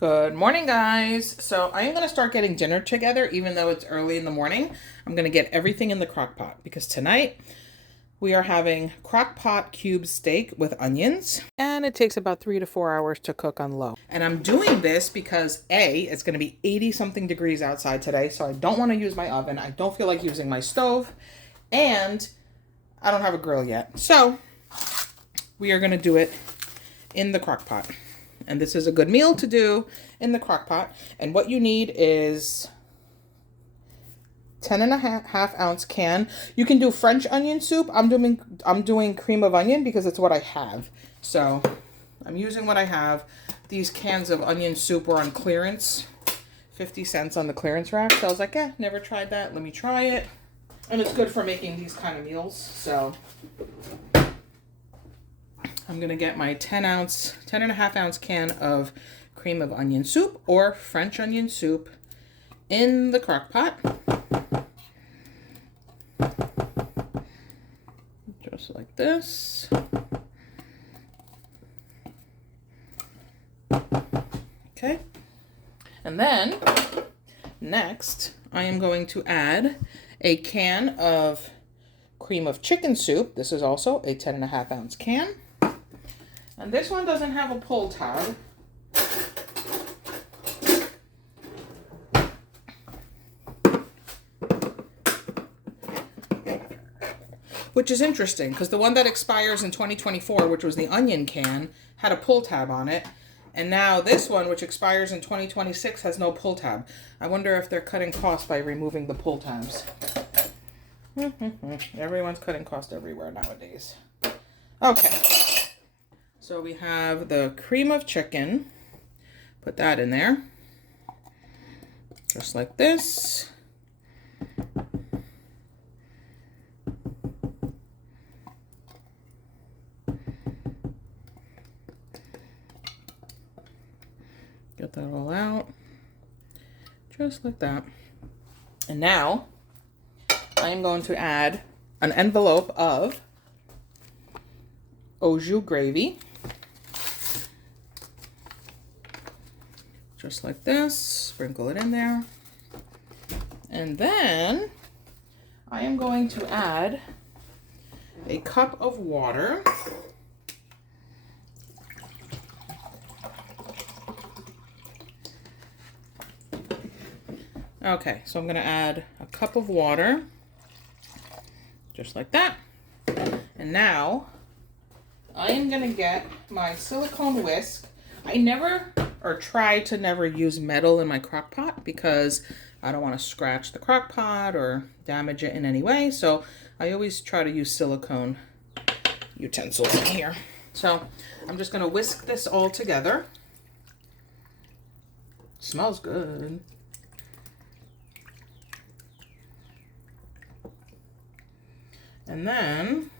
Good morning, guys. So I am going to start getting dinner together, even though it's early in the morning. I'm going to get everything in the crock pot because tonight we are having crock pot cube steak with onions, and it takes about 3 to 4 hours to cook on low. And I'm doing this because A, it's going to be 80 something degrees outside today, so I don't want to use my oven. I don't feel like using my stove, and I don't have a grill yet. So we are going to do it in the crock pot. And this is a good meal to do in the crock pot. And what you need is 10.5 ounce can. You can do French onion soup. I'm doing cream of onion because it's what I have. So I'm using what I have. These cans of onion soup were on clearance. 50 cents on the clearance rack. So I was like, never tried that. Let me try it. And it's good for making these kind of meals. So I'm going to get my 10.5 ounce can of cream of onion soup or French onion soup in the crock pot. Just like this. Okay. And then next, I am going to add a can of cream of chicken soup. This is also a 10.5 ounce can. And this one doesn't have a pull tab. Which is interesting because the one that expires in 2024, which was the onion can, had a pull tab on it. And now this one, which expires in 2026, has no pull tab. I wonder if they're cutting costs by removing the pull tabs. Everyone's cutting cost everywhere nowadays. Okay. So we have the cream of chicken. Put that in there. Just like this. Get that all out. Just like that. And now I am going to add an envelope of au jus gravy. Just like this, sprinkle it in there. And then I am going to add a cup of water. Okay, so I'm going to add a cup of water, just like that. And now I am going to get my silicone whisk. I never, or try to never use metal in my crock pot because I don't want to scratch the crock pot or damage it in any way. So I always try to use silicone utensils in here. So I'm just going to whisk this all together. Smells good. And then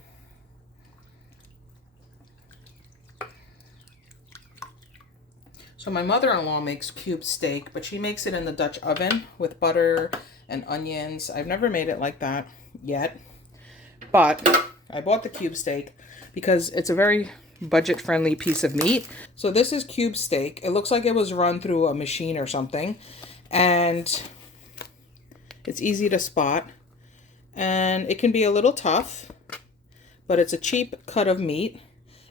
so my mother-in-law makes cube steak, but she makes it in the Dutch oven with butter and onions. I've never made it like that yet, but I bought the cube steak because it's a very budget-friendly piece of meat. So this is cube steak. It looks like it was run through a machine or something, and it's easy to spot. And it can be a little tough, but it's a cheap cut of meat.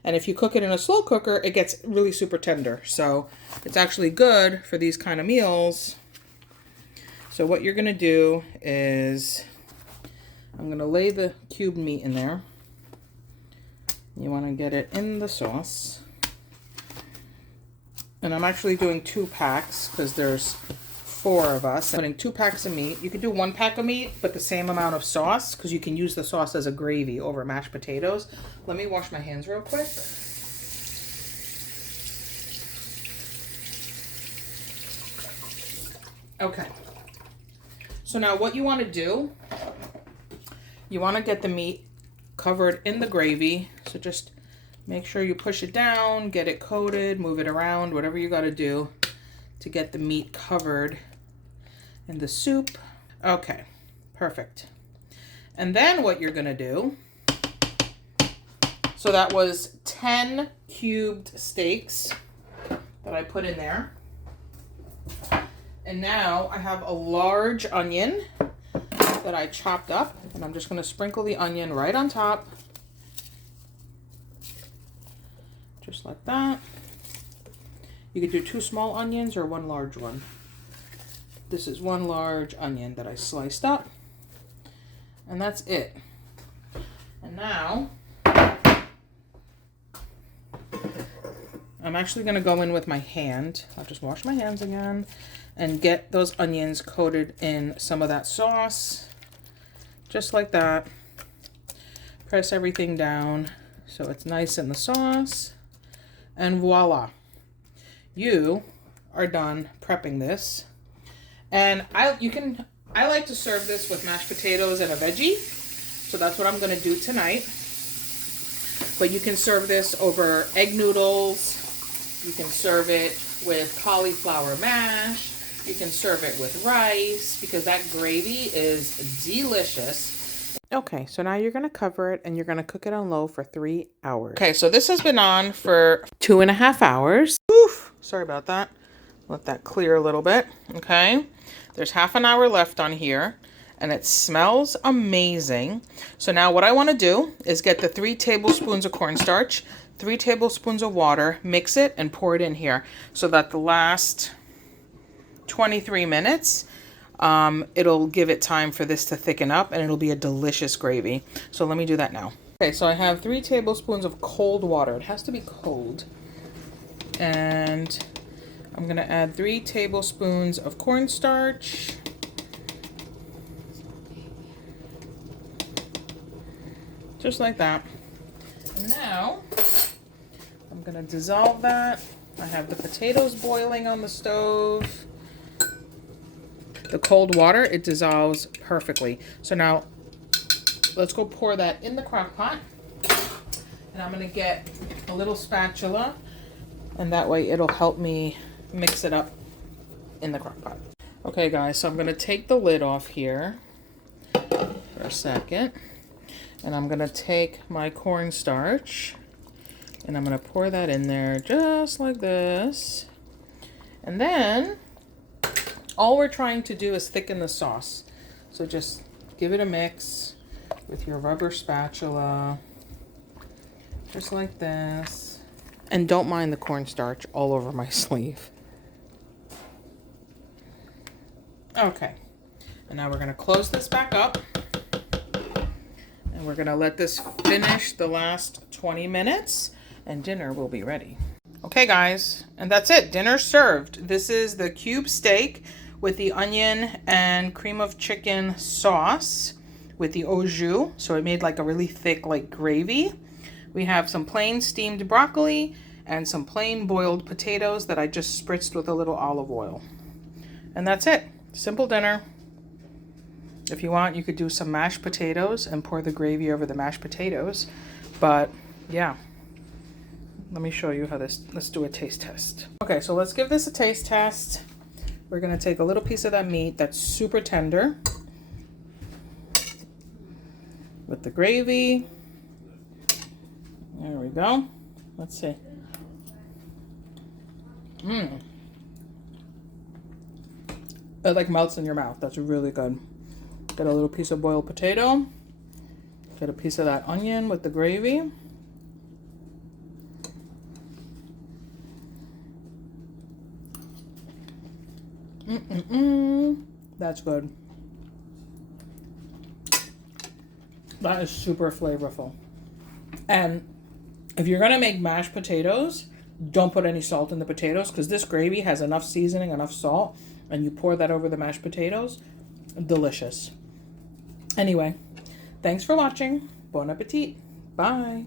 And if you cook it in a slow cooker, it gets really super tender. So it's actually good for these kind of meals. So what you're going to do is I'm going to lay the cubed meat in there. You want to get it in the sauce. And I'm actually doing 2 packs because there's 4 of us. I'm putting 2 packs of meat. You could do 1 pack of meat, but the same amount of sauce because you can use the sauce as a gravy over mashed potatoes. Let me wash my hands real quick. Okay. So now what you want to do, you want to get the meat covered in the gravy. So just make sure you push it down, get it coated, move it around, whatever you got to do to get the meat covered in the soup. Okay, perfect. And then what you're gonna do, so that was 10 cubed steaks that I put in there. And now I have a large onion that I chopped up, and I'm just going to sprinkle the onion right on top. Just like that. You could do 2 small onions or 1 large one. This is 1 large onion that I sliced up. And that's it. And now I'm actually going to go in with my hand. I'll just wash my hands again and get those onions coated in some of that sauce. Just like that. Press everything down so it's nice in the sauce. And voila. You are done prepping this. And I like to serve this with mashed potatoes and a veggie. So that's what I'm going to do tonight. But you can serve this over egg noodles. You can serve it with cauliflower mash. You can serve it with rice because that gravy is delicious. Okay, so now you're going to cover it and you're going to cook it on low for 3 hours. Okay, so this has been on for 2.5 hours. Oof, sorry about that. Let that clear a little bit. Okay, there's half an hour left on here and it smells amazing. So now what I want to do is get the 3 tablespoons of cornstarch, 3 tablespoons of water, mix it and pour it in here so that the last 23 minutes, it'll give it time for this to thicken up and it'll be a delicious gravy. So let me do that now. Okay, so I have 3 tablespoons of cold water. It has to be cold. And I'm gonna add 3 tablespoons of cornstarch. Just like that. And now I'm gonna dissolve that. I have the potatoes boiling on the stove. The cold water, it dissolves perfectly. So now let's go pour that in the crock pot. And I'm gonna get a little spatula and that way it'll help me mix it up in the crock pot. Okay guys, so I'm gonna take the lid off here for a second. And I'm gonna take my cornstarch and I'm gonna pour that in there just like this. And then all we're trying to do is thicken the sauce. So just give it a mix with your rubber spatula, just like this. And don't mind the cornstarch all over my sleeve. Okay, and now we're gonna close this back up. And we're gonna let this finish the last 20 minutes and dinner will be ready. Okay guys, and that's it, dinner served. This is the cube steak with the onion and cream of chicken sauce with the au jus. So it made like a really thick like gravy. We have some plain steamed broccoli and some plain boiled potatoes that I just spritzed with a little olive oil. And that's it, simple dinner. If you want, you could do some mashed potatoes and pour the gravy over the mashed potatoes. But yeah, let me show you how this, let's do a taste test. Okay, so let's give this a taste test. We're gonna take a little piece of that meat that's super tender with the gravy. There we go. Let's see. It like melts in your mouth. That's really good. Get a little piece of boiled potato. Get a piece of that onion with the gravy. That's good. That is super flavorful. And if you're gonna make mashed potatoes, don't put any salt in the potatoes because this gravy has enough seasoning, enough salt, and you pour that over the mashed potatoes. Delicious. Anyway, thanks for watching. Bon appetit. Bye.